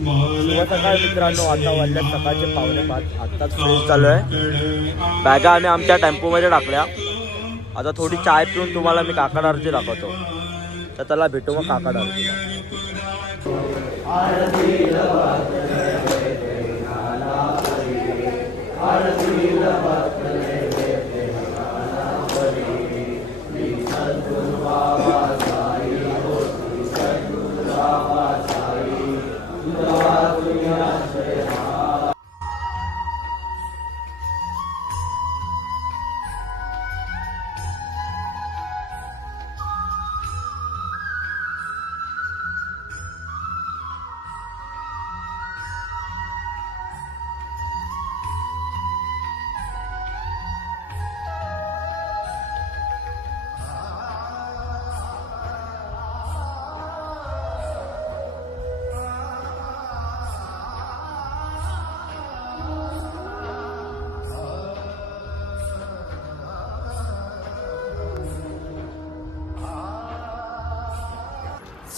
सकाळ मित्रांनो, आता वाजल्यात सकाळचे 4:45. आत्ताच फ्रेश चालू आहे. बॅगा आम्ही आमच्या टेम्पोमध्ये टाकल्या. आता थोडी चाय पिऊन तुम्हाला मी काकड आरती दाखवतो. तर त्याला भेटू मग काकड आरतीला.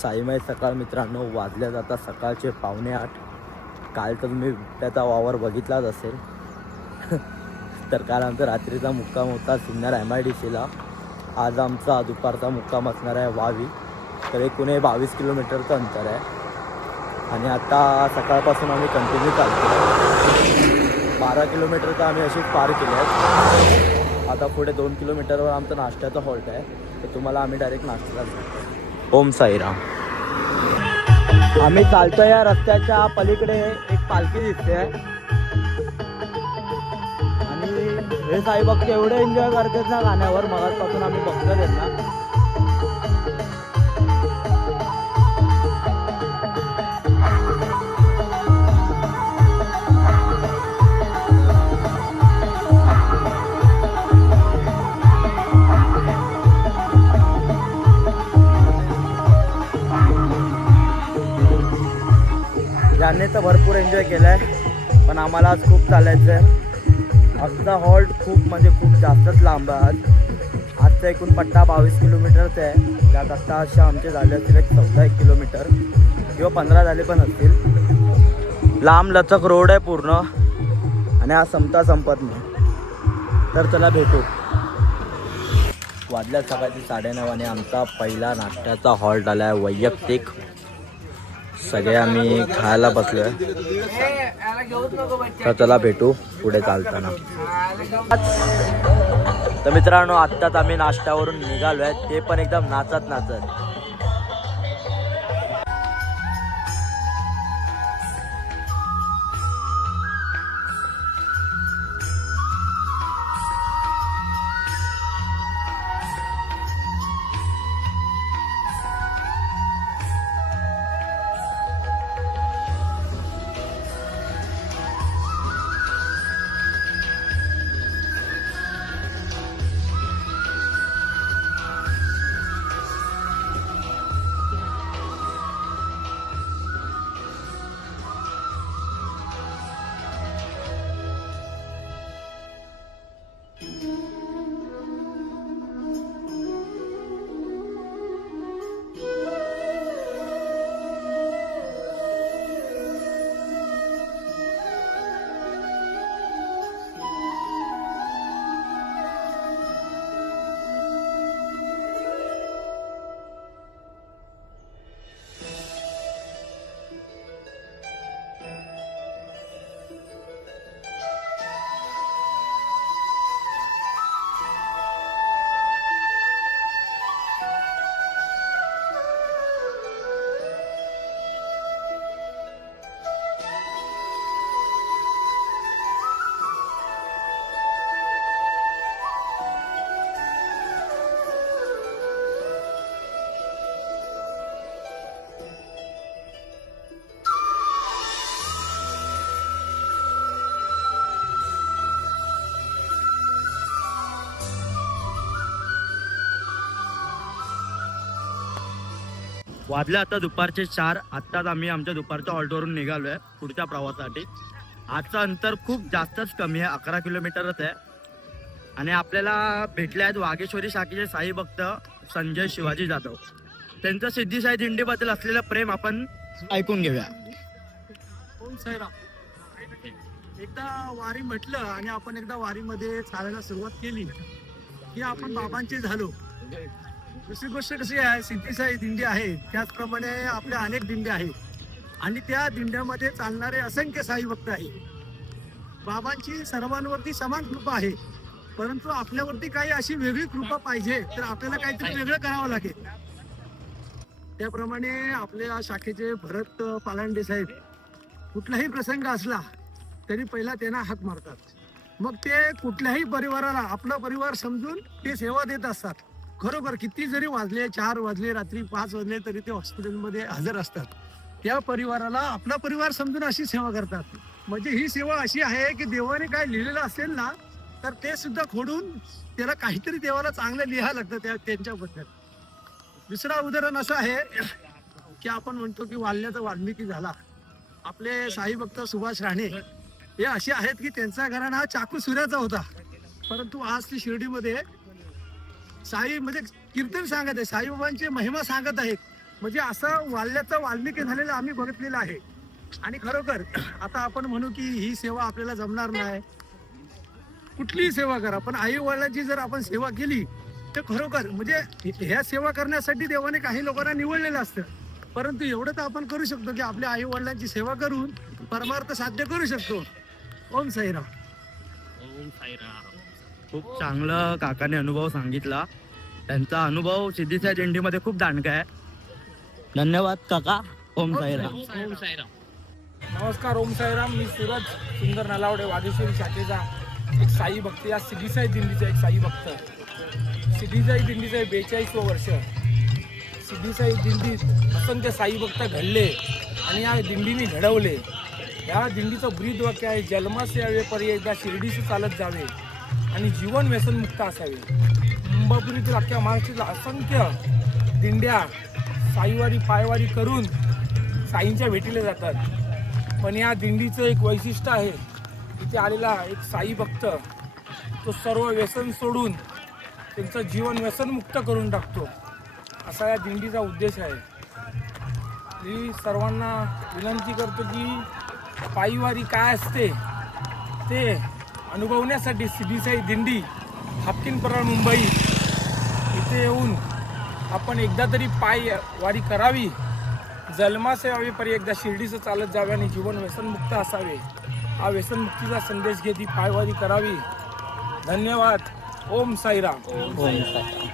साईमाई सकाळ मित्रांनो, वाजल्या जातात सकाळचे 7:45. काल तर तुम्ही बिबट्याचा वावर बघितलाच असेल. तर काल आमचा रात्रीचा मुक्काम होता सिन्नर MIDCला. आज आमचा दुपारचा मुक्काम असणार आहे वावी. तर एकूण 22 किलोमीटरचं अंतर आहे. आणि आता सकाळपासून आम्ही कंटिन्यू चालतो. 12 किलोमीटरचं आम्ही अशीच पार केले आहेत. आता पुढे 2 किलोमीटरवर आमचा नाश्त्याचा हॉल्ट आहे. तर तुम्हाला आम्ही डायरेक्ट नाश्त्याला जातो. ओम साईराम. आम्ही चालतो या रस्त्याच्या पलीकडे एक पालखी दिसते आणि हे साई भक्त एवढे एन्जॉय करतात ना गाण्यावर. मगाचपासून आम्ही बघतो त्यांना. यांनी तर भरपूर एन्जॉय केला आहे, पण आम्हाला आज खूप चालायचं आहे. आजचा हॉल्ट खूप म्हणजे खूप जास्तच लांब आहे. आजचा एकूण पट्टा 22 किलोमीटरचा आहे. त्यात आत्ता अशा आमचे झाले असतील एक 14-1 किलोमीटर किंवा 15 झाले पण असतील. लांब लचक रोड आहे पूर्ण आणि हा संपत नाही. तर चला भेटू. वाजल्या सकाळची 9:30 आणि आमचा पहिला नाश्त्याचा हॉल्ट आला आहे वैयक्तिक. सगळे आम्ही खायला बसलो आहे. तर चला भेटू पुढे चालताना. तर मित्रांनो, आत्ताच आम्ही नाश्त्यावरून निघालो आहे, ते पण एकदम नाचत नाचत. वाजले आता दुपारचे 4. आत्ताच आम्ही आमच्या दुपारच्या हॉल्टवरून निघालो आहे पुढच्या प्रवासासाठी. आजचं अंतर खूप जास्तच कमी आहे, 11 किलोमीटरच आहे. आणि आपल्याला भेटले आहेत वागेश्वरी शाखेचे साई भक्त संजय शिवाजी जाधव. त्यांचं सिद्धी साई दिंडीबद्दल असलेलं प्रेम आपण ऐकून घेऊया. ओम साईराम. एकदा वारी म्हटलं आणि आपण एकदा वारीमध्ये चालायला सुरुवात केली की आपण बाबांचे झालो. दुसरी गोष्ट कशी आहे, सिद्धी दिंडी आहे त्याचप्रमाणे आपल्या अनेक दिंड्या आहेत आणि त्या दिंड्यामध्ये चालणारे असंख्य साई भक्त आहेत. बाबांची सर्वांवरती समान कृपा आहे, परंतु आपल्यावरती काही अशी वेगळी कृपा पाहिजे तर आपल्याला काहीतरी वेगळं करावं लागेल. त्याप्रमाणे आपल्या शाखेचे भरत पालांडे साहेब कुठलाही प्रसंग असला तरी पहिला त्यांना हाक मारतात. मग ते कुठल्याही परिवाराला आपला परिवार समजून ते सेवा देत असतात. खरोखर किती जरी वाजले, 4 वाजले, रात्री 5 वाजले तरी ते हॉस्पिटलमध्ये हजर असतात. त्या परिवाराला आपला परिवार समजून अशी सेवा करतात. म्हणजे ही सेवा अशी आहे की देवाने काय लिहिलेलं असेल ना तर ते सुद्धा खोडून त्याला काहीतरी देवाला चांगलं लिहायला लागतं त्यांच्याबद्दल. दुसरा उदाहरण असं आहे की आपण म्हणतो की वाल्ल्याचा वाल्मिकी झाला. आपले साई भक्त सुभाष राणे हे असे आहेत की त्यांचा घराणा हा चाकू सूर्याचा होता, परंतु आज ती शिर्डीमध्ये साई म्हणजे कीर्तन सांगत आहे, साईबाबांची महिमा सांगत आहेत. म्हणजे असं वाल्ल्याचा वाल्मिकी झालेला आम्ही बघितलेला आहे. आणि खरोखर आता आपण म्हणू की ही सेवा आपल्याला जमणार नाही, कुठलीही सेवा करा, पण आई वडिलांची जर आपण सेवा केली तर खरोखर म्हणजे ह्या सेवा करण्यासाठी देवाने काही लोकांना निवडलेलं असतं. परंतु एवढं तर आपण करू शकतो की आपल्या आई वडिलांची सेवा करून परमार्थ साध्य करू शकतो. ओम साईराम. ओम साईराम. खूप चांगलं काकाने अनुभव सांगितला. त्यांचा अनुभव सिद्धीच्या दिंडीमध्ये खूप दांडका आहे. धन्यवाद काका. ओम साईराम. ओम साईराम. नमस्कार. ओम साईराम. मी सूरज सुंदर नलावडे वाघेश्वरी शाखेचा एक साई भक्त, या सिद्धीसाई दिंडीचा एक साई भक्त. सिद्धीसाई दिंडीचं 42वं वर्ष. सिद्धीसाई दिंडीत असंख्य साई भक्त घडले आणि या दिंडीने घडवले. या दिंडीचं ब्रीद वाक्य आहे, जन्मास यावे परी एकदा शिर्डीशी चालत जावे आणि जीवन व्यसनमुक्त असावे. मुंबापुरीतील अख्ख्या महाराष्ट्रातील असंख्य दिंड्या साईवारी पायवारी करून साईंच्या भेटीला जातात. पण या दिंडीचं एक वैशिष्ट्य आहे, इथे आलेला एक साई भक्त तो सर्व व्यसन सोडून त्यांचं जीवन व्यसनमुक्त करून टाकतो, असा या दिंडीचा उद्देश आहे. मी सर्वांना विनंती करतो की पायीवारी काय असते ते अनुभवण्यासाठी सिद्धीसाई दिंडी हापकिनपराळ मुंबई इथे येऊन आपण एकदा तरी पाय वारी करावी. जन्मास यावे परी एकदा शिर्डीचं चालत जावे आणि जीवन व्यसनमुक्त असावे, हा व्यसनमुक्तीचा संदेश घेत ही पायवारी करावी. धन्यवाद. ओम साईराम. ओम साईराम.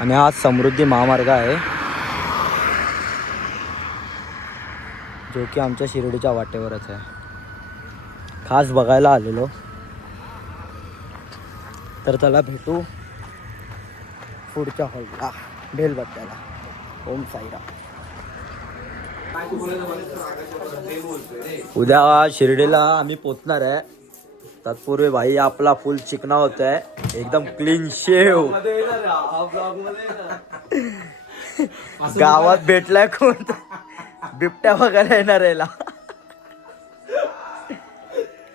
आणि हा समृद्धी महामार्ग आहे जो की आमच्या शिर्डीच्या वाटेवरच आहे. खास बघायला आलेलो. तर त्याला भेटू पुढच्या हॉलला बेलबत्त्याला. ओम साईराम. उद्या शिर्डीला आम्ही पोचणार आहे. तत्पूर्वी भाई आपला फुल चिकना होत आहे, एकदम क्लीन शेव. गावात भेटलाय कोण बिबट्या बघायला येणार याला.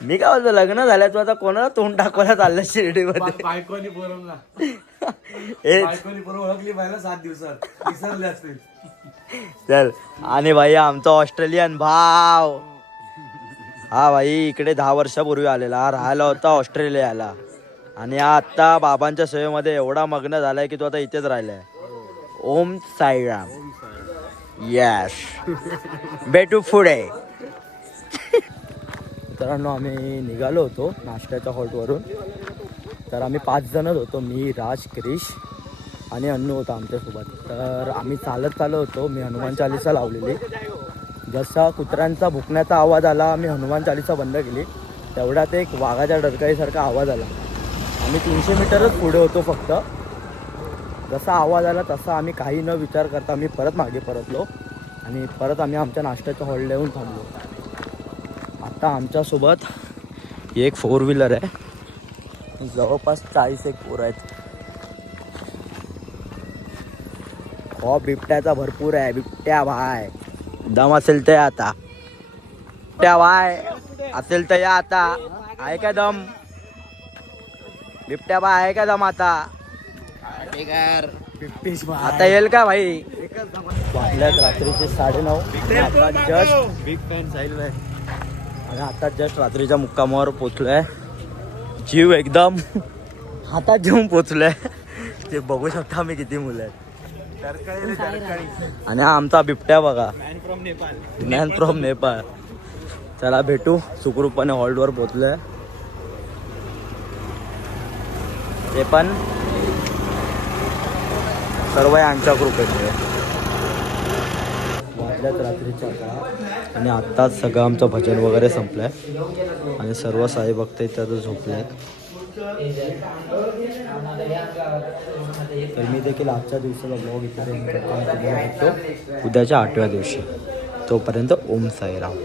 मी काय बोलतो, लग्न झाल्या तू आता कोणाला तोंड टाकवायला चाललं शिर्डीमध्ये. बायकोनी पोरवला हेच बायकोनी पोरं ओळखली पाहिलं 7 दिवसात विसरले असतील. चल. आणि भाई आमचा ऑस्ट्रेलियन भाव, हा भाई इकडे 10 वर्षापूर्वी आलेला. हा राहायला होता ऑस्ट्रेलियाला आणि हा आत्ता बाबांच्या सेवेमध्ये एवढा मग्न झालाय की तो आता इथेच राहिलाय. ओम साईराम. यस. भेटू पुढे. मित्रांनो आम्ही निघालो होतो नाश्त्याच्या हॉल्टवरून. तर आम्ही 5 जणच होतो, मी, राज, क्रिश आणि अन्नू होता आमच्यासोबत. तर आम्ही चालत चाललो होतो. मी हनुमान चालीसा लावलेली. जसा कुत्र्यांचा भुकण्याचा आवाज आला, मी हनुमान चालीसा बंद केली. तेवढ्यात एक वाघाच्या डरकाळीसारखा आवाज आला. आम्ही 300 मीटरच पुढे होतो फक्त. जसा आवाज आला तसा आम्ही काही न विचार करता आम्ही परत मागे परतलो आणि परत आम्ही आमच्या नाश्त्याच्या हॉलला येऊन थांबलो. आता आमच्यासोबत एक 4 व्हीलर आहे. जवळपास 40 एक पोरं आहेत. बिबट्याचा भरपूर आहे. बिबट्या भाय दम असेल तर आता. बिबट्या भाय असेल तर या आता. आहे का दम? बिबट्या भाय आहे का दम आता? आता येईल का भाई? वाजल्यात रात्रीचे 9:30. आता जस्ट बिग फॅन साहिल भाई आणि आता जस्ट रात्रीच्या मुक्कामावर पोचलोय. जीव एकदम हातात घेऊन पोचलोय. ते बघू शकता आम्ही किती मुलं आहेत. आणि हा आमचा बिबट्या बघा, मॅन फ्रॉम नेपाळ. चला भेटू. सुखरूपपणे हॉल्टवर पोचलोय. ते पण सर्व यांच्या कृपेने. वाजल्यात रात्रीच्या 11 आणि आत्ताच सगळं आमचं भजन वगैरे संपलंय आणि सर्व साई भक्त इथं झोपले. तर मी देखील आजच्या दिवसाला ब्लॉग इथे भेटतो उद्याच्या 8व्या दिवशी. तोपर्यंत ओम साईराम.